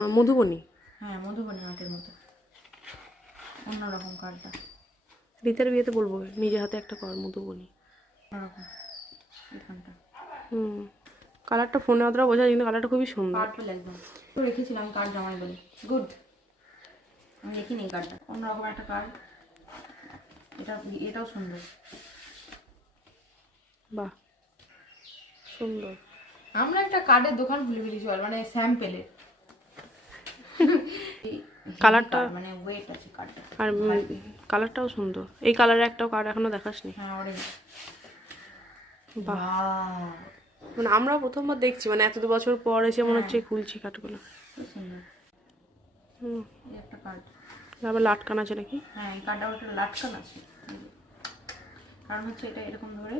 মধুবনী। হ্যাঁ মধুবনী আর্টের মতো, অন্যরকম কার্ডটা। রীতার বিয়েতে বলবো নিজে হাতে একটা কর মধুবনী অন্যরকম এখানটা। কালারটা ফোনে অতটা বোঝা যায়, কিন্তু কালারটা খুবই সুন্দর। পার্পল একদম। তো রেখেছিলাম কার্ড জমাই বলে, গুড। আমি দেখিনি এই কার্ডটা, অন্যরকম একটা কার্ড। এটাও সুন্দর। বাহ সুন্দর। আমরা একটা কার্ডের দোকান খুলে ফেলেছি, মানে স্যাম্পেলে। কালারটা মানে ওয়েট আছে কার্ডটা, আর কালারটাও সুন্দর। এই কালারের একটাও কার্ড এখনো দেখাসনি। হ্যাঁ অরেঞ্জ। বাহ, বাহ মানে আমরা প্রথমবার দেখছি, মানে এত 2 বছর পর এসে মনে হচ্ছে খুলছি কার্ডগুলো। খুব সুন্দর। এই একটা কার্ড, আবার লাটকান আছে নাকি? হ্যাঁ এই কার্ডটা একটা লাটকান আছে, কারণ হচ্ছে এটা এরকম ধরে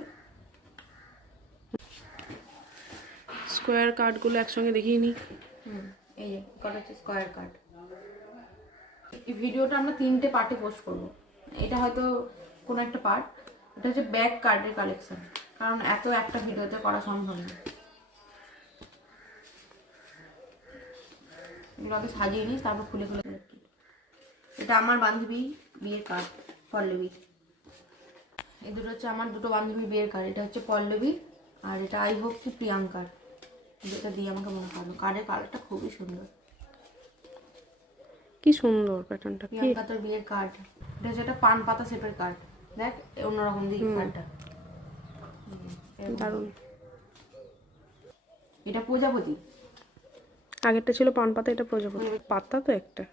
স্কোয়ার কার্ডগুলো একসঙ্গে দেখিয়ে নিই। এই যে কার্ড হচ্ছে স্কোয়ার কার্ড। এই ভিডিওটা আমরা 3টে পার্টে পোস্ট করবো। এটা হয়তো কোনো একটা পার্ট, এটা হচ্ছে ব্যাক কার্ডের কালেকশন, কারণ এত একটা ভিডিওতে করা সম্ভব না। এগুলো আগে সাজিয়ে নিই, তারপর খুলে খুলে। এটা আমার বান্ধবী বিয়ের কার্ড, পল্লবী। এই দুটো হচ্ছে আমার দুটো বান্ধবীর বিয়ের কার্ড। এটা হচ্ছে পল্লবী, আর এটা আই হোপ কি প্রিয়াঙ্কার, যেটা দিয়ে আমাকে মনে করলো। কার্ডের কালারটা খুবই সুন্দর, কি সুন্দর প্যাটার্নটা। প্রিয়াঙ্কা তোর বিয়ের কার্ড। এটা হচ্ছে একটা পান পাতা শেপের কার্ড, দেখ অন্যরকম দিকে কার্ডটা, দারুণ। এটা প্রজাপতি। আগেরটা ছিল পান পাতা, এটা প্রজাপতি পাতা তো একটা।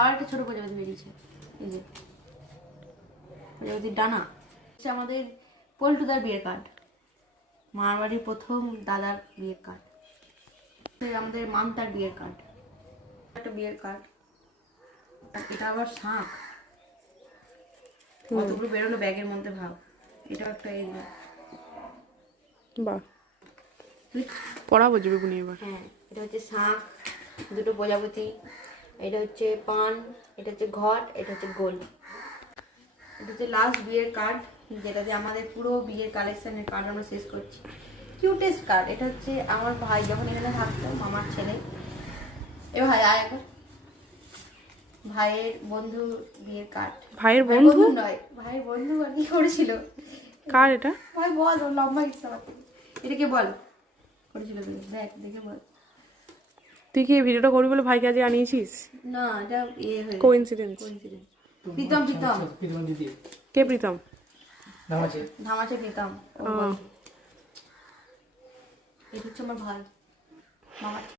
আর একটা ছোট প্রজাপতি বেরিয়েছে, এই যে প্রজাপতির ডানা। হচ্ছে আমাদের পল্টুদার বিয়ের কার্ড, মার বাড়ির প্রথম দাদার বিয়ের কার্ড। আমাদের মামতার বিয়ের কার্ড, একটা বিয়ের কার্ড। এটা আবার শাঁখ, কতগুলো বেরোলো ব্যাগের মধ্যে, ভাব। এটাও একটা এই, বাহ পড়া বুঝবে বুনি এবার। হ্যাঁ এটা হচ্ছে শাঁখ, দুটো প্রজাপতি। এটা হচ্ছে পান, এটা হচ্ছে ঘট, এটা হচ্ছে গোল। এটা হচ্ছে লাস্ট বিয়ের কার্ড, যেটাতে আমাদের পুরো বিয়ের কালেকশনের কার্ড আমরা শেষ করছি। Cutest card. এটা হচ্ছে আমার ভাই যখন এখানে থাকতো, মামার ছেলে। এ ভাই আয় এখন। ভাইয়ের বন্ধু বিয়ের কার্ড। ভাইয়ের বন্ধু নয়, ভাইয়ের বন্ধু আর কি করেছিল। কার এটা? ভাই বল, ওর লম্বা ইচ্ছা। এটাকে বল করেছিল, দেখ দেখে বল। তুই কি এই ভিডিওটা করবি বলে ভাইকে আজ আনিয়েছিস? না এটা ইয়ে হয়ে কোইন্সিডেন্স। প্রীতম দিদি। কে প্রীতম? ধামাচে প্রীতম। এটা হচ্ছে আমার ভাই, মামার